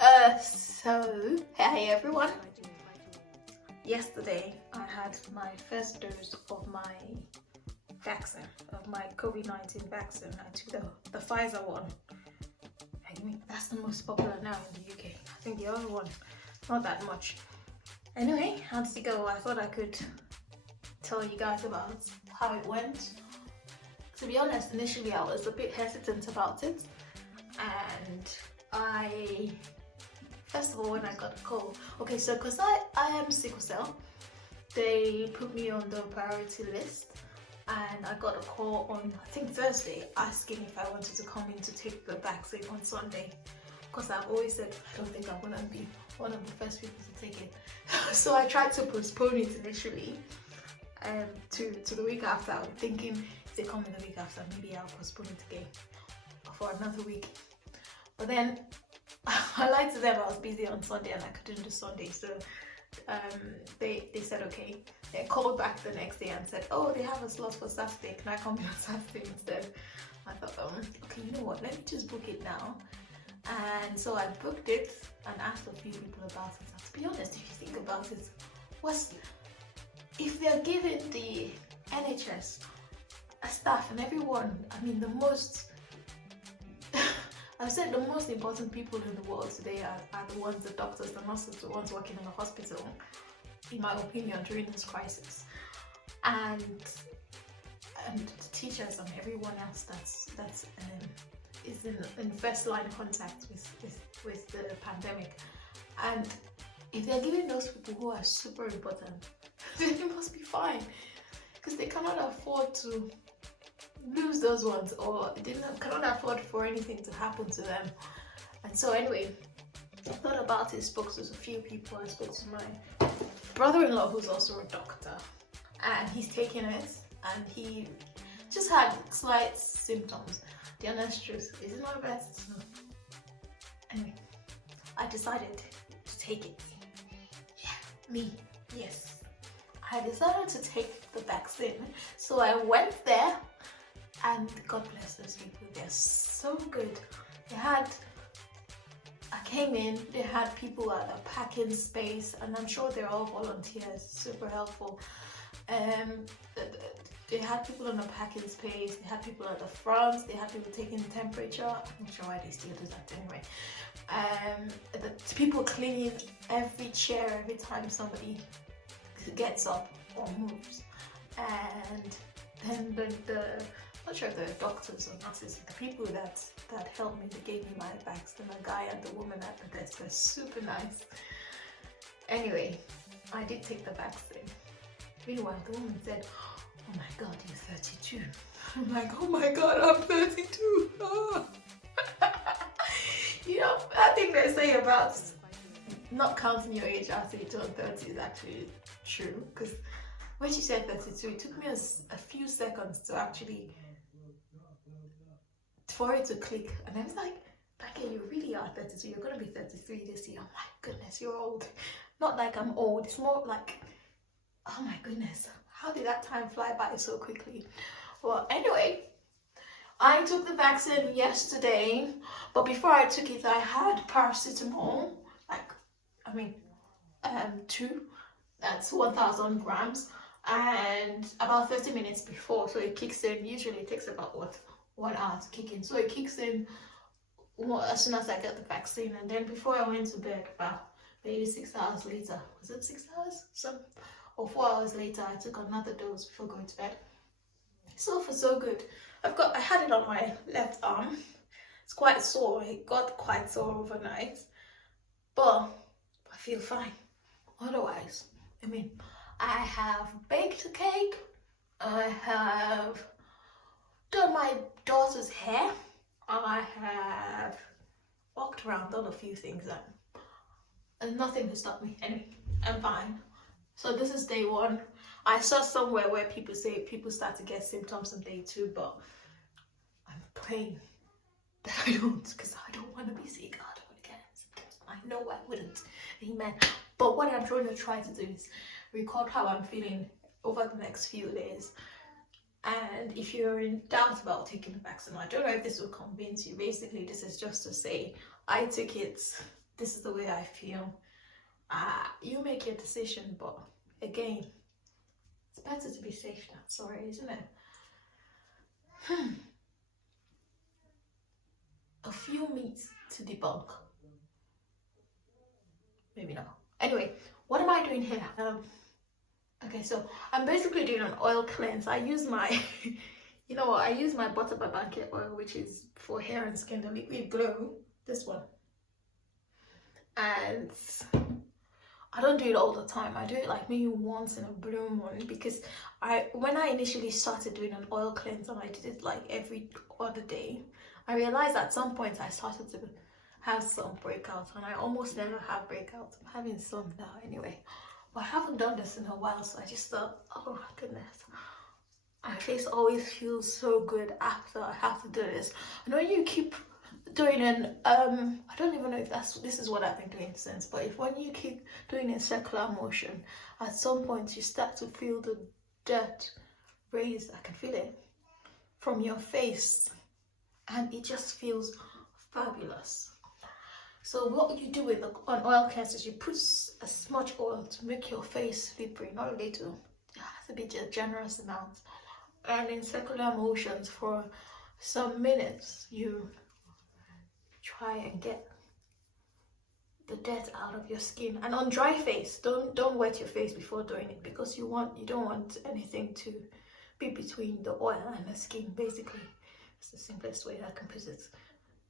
Hey everyone. Yesterday I had my first dose of my vaccine, of my COVID-19 vaccine. I took the Pfizer one. I mean, that's the most popular now in the UK. I think the other one, not that much. Anyway, how did it go? I thought I could tell you guys about how it went. To be honest, initially I was a bit hesitant about it, and first of all, when I got a call, okay, so because I am sickle cell, they put me on the priority list, and I got a call on, I think Thursday, asking if I wanted to come in to take the vaccine on Sunday, because I've always said I don't think I'm gonna be one of the first people to take it. So I tried to postpone it initially to the week after. I'm thinking if they come in the week after, maybe I'll postpone it again for another week. But then I lied to them, I was busy on Sunday and I couldn't do Sunday, so they said okay. They called back the next day and said, oh, they have a slot for Saturday, can I come in on Saturday instead? I thought, okay, you know what, let me just book it now. And so I booked it and asked a few people about it. And to be honest, if you think about it, if they're giving the NHS staff and everyone, I mean I've said the most important people in the world today are the ones, the doctors, the nurses, the ones working in the hospital, in my opinion, during this crisis, and the teachers and everyone else that's is in first line contact with the pandemic. And if they're giving those people who are super important, then it must be fine, because they cannot afford to lose those ones, or they cannot afford for anything to happen to them. And so anyway, I thought about it, spoke to a few people. I spoke to my brother-in-law, who's also a doctor, and he's taking it, and he just had slight symptoms. The honest truth is not bad. Anyway, I decided to take it. Yeah, me, yes. I decided to take the vaccine. So I went there, and God bless those people, they're so good. I came in, they had people at the packing space, and I'm sure they're all volunteers, super helpful. They had people on the packing space, they had people at the front, they had people taking temperature. I'm not sure why they still do that anyway. The people cleaning every chair every time somebody gets up or moves. And then I'm not sure if they're doctors or nurses, the people that helped me, they gave me my vaccine, the guy and the woman at the desk were super nice. Anyway, I did take the vaccine. Meanwhile, the woman said, oh my god, you're 32. I'm like, oh my god, I'm 32. Oh. You know, that thing they say about not counting your age after you turn 30 is actually true, because when she said 32, it took me a few seconds to actually, for it to click, and I was like, Banke, you really are 32, you're gonna be 33 this year. Oh my goodness, you're old. Not like I'm old, it's more like, oh my goodness, how did that time fly by so quickly? Well, anyway, I took the vaccine yesterday, but before I took it, I had paracetamol, two, that's 1,000 grams, and about 30 minutes before, so it kicks in. Usually it takes about 1 hour to kick in, so it kicks in as soon as I get the vaccine. And then before I went to bed, about maybe 6 hours later, was it 6 hours? Or 4 hours later, I took another dose before going to bed. So far so good. I had it on my left arm. It's quite sore. It got quite sore overnight, but I feel fine. Otherwise, I mean, I have baked a cake. I have done my daughter's hair. I have walked around, done a few things, and nothing has stopped me. Anyway, I'm fine. So this is day one. I saw somewhere where people say people start to get symptoms on day 2, but I'm praying that I don't, because I don't want to be sick. I don't want to get symptoms. I know I wouldn't. Amen. But what I'm trying to do is record how I'm feeling over the next few days. And if you're in doubt about taking the vaccine, I don't know if this will convince you. Basically, this is just to say I took it this is the way I feel. You make your decision, but again, it's better to be safe than sorry, isn't it? A few myths to debunk. Maybe not. Anyway, what am I doing here? Okay, so I'm basically doing an oil cleanse. I use my, you know what? I use my Butter by Banke oil, which is for hair and skin, the liquid glow. This one. And I don't do it all the time. I do it like maybe once in a blue moon, because when I initially started doing an oil cleanse and I did it like every other day, I realized at some point I started to have some breakouts, and I almost never have breakouts. I'm having some now anyway, but I haven't done this in a while, so I just thought, oh my goodness, my face always feels so good after I have to do this. And when you keep doing an I don't even know if this is what I've been doing since, but when you keep doing a circular motion, at some point you start to feel the dirt raise. I can feel it from your face, and it just feels fabulous. So what you do with an oil cleanse is you put as much oil to make your face slippery, not a little. It has to be a generous amount, and in circular motions for some minutes you try and get the dirt out of your skin. And on dry face, don't wet your face before doing it, because you don't want anything to be between the oil and the skin. Basically, it's the simplest way I can put it.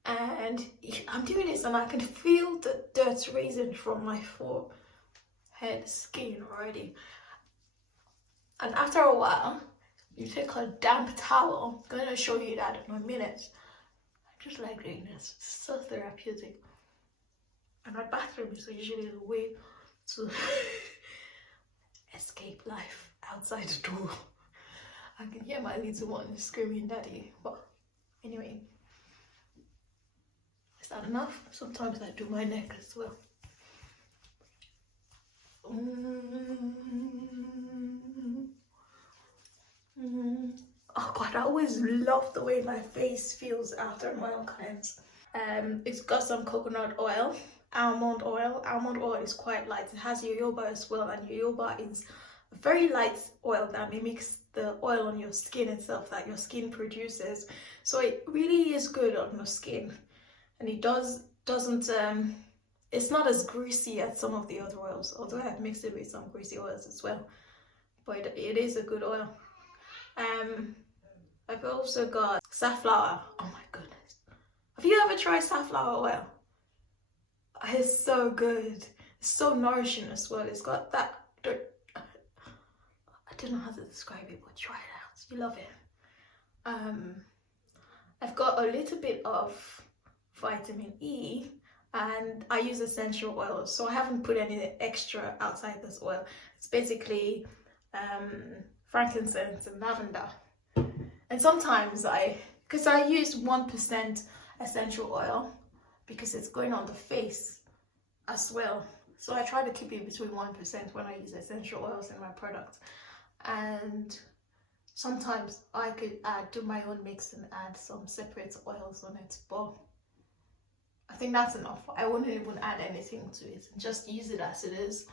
And I'm doing this and I can feel the dirt raising from my forehead skin already. And after a while, you take a damp towel. I'm going to show you that in a minute. I just like doing this. It's so therapeutic. And my bathroom is usually the way to escape life outside the door. I can hear my little one screaming daddy. But anyway, is that enough? Sometimes I do my neck as well. Oh god, I always love the way my face feels after an oil cleanse. It's got some coconut oil, almond oil. Almond oil is quite light. It has jojoba as well, and jojoba is a very light oil that mimics the oil on your skin itself that your skin produces. So it really is good on your skin, and it doesn't it's not as greasy as some of the other oils, although I've mixed it with some greasy oils as well. But it is a good oil. I've also got safflower. Oh my goodness. Have you ever tried safflower oil? It's so good. It's so nourishing as well. It's got that, I don't know how to describe it, but try it out. You love it. I've got a little bit of vitamin E, and I use essential oils, so I haven't put any extra outside this oil. It's basically frankincense and lavender. And sometimes because I use 1% essential oil, because it's going on the face as well. So I try to keep it between 1% when I use essential oils in my product. And sometimes I could do my own mix and add some separate oils on it, but I think that's enough. I wouldn't even add anything to it, just use it as it is.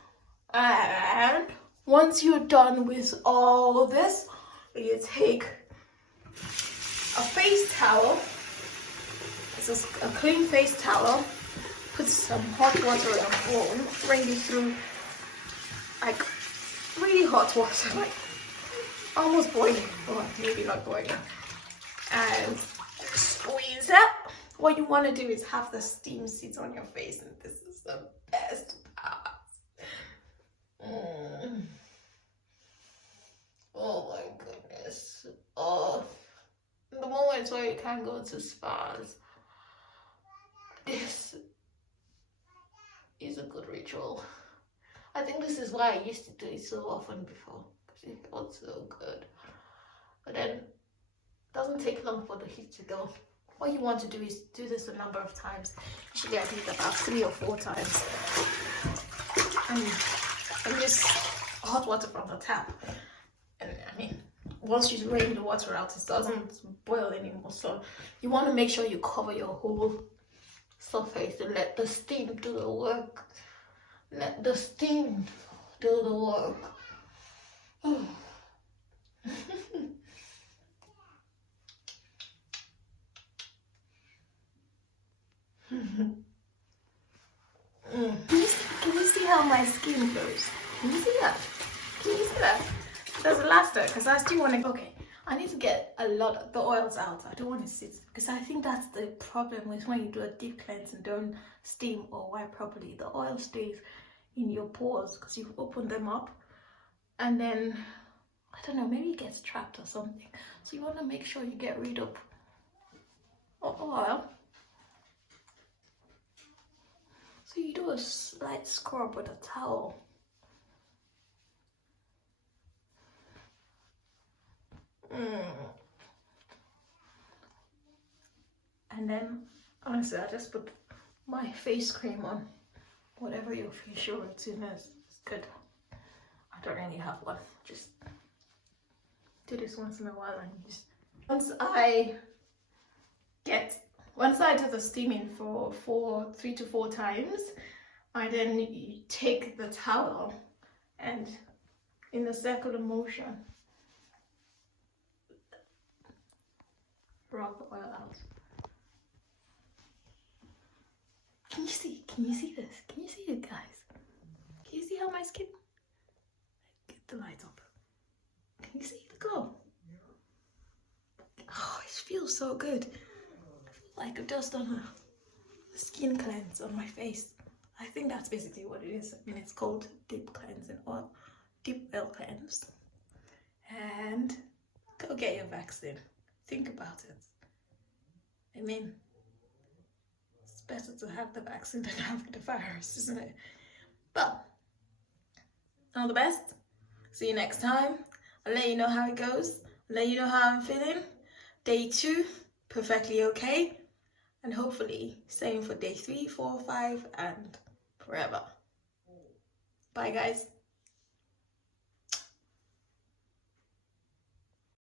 And once you're done with all this, you take a face towel. It's a clean face towel. Put some hot water in a bowl, bring it through like really hot water, like almost boiling, or maybe not boiling, and squeeze it. What you want to do is have the steam sit on your face, and this is the best part. Oh my goodness. Oh, the moments where you can't go to spas, this is a good ritual. I think this is why I used to do it so often before, because it felt so good. But then it doesn't take long for the heat to go. What you want to do is do this a number of times. Usually I do it about 3 or 4 times. And just hot water from the tap. And I mean, once you drain the water out, it doesn't boil anymore. So you want to make sure you cover your whole surface and let the steam do the work. Let the steam do the work. Can you see how my skin goes? Can you see that? Can you see that? There's a last because I still want to. Okay, I need to get a lot of the oils out. I don't want to sit because I think that's the problem with when you do a deep cleanse and don't steam or wipe properly. The oil stays in your pores because you've opened them up, and then I don't know, maybe it gets trapped or something. So you want to make sure you get rid of oil. So you do a slight scrub with a towel. And then honestly, I just put my face cream on. Whatever your facial routine is, it's good. I don't really have one. Just do this once in a while and just once I do the steaming for 3 to 4 times, I then take the towel and in a circular motion rub the oil out. Can you see this? Can you see it, guys? Can you see how my skin? Get the light up. Can you see the glow? Oh, it feels so good. I feel like I've just done a skin cleanse on my face. I think that's basically what it is. I mean, it's called deep cleanse and oil, deep oil cleanse. And go get your vaccine. Think about it. I mean, it's better to have the vaccine than have the virus, isn't it? But all the best. See you next time. I'll let you know how it goes. I'll let you know how I'm feeling. Day 2, perfectly okay. And hopefully, same for day 3, 4, 5, and forever. Bye, guys.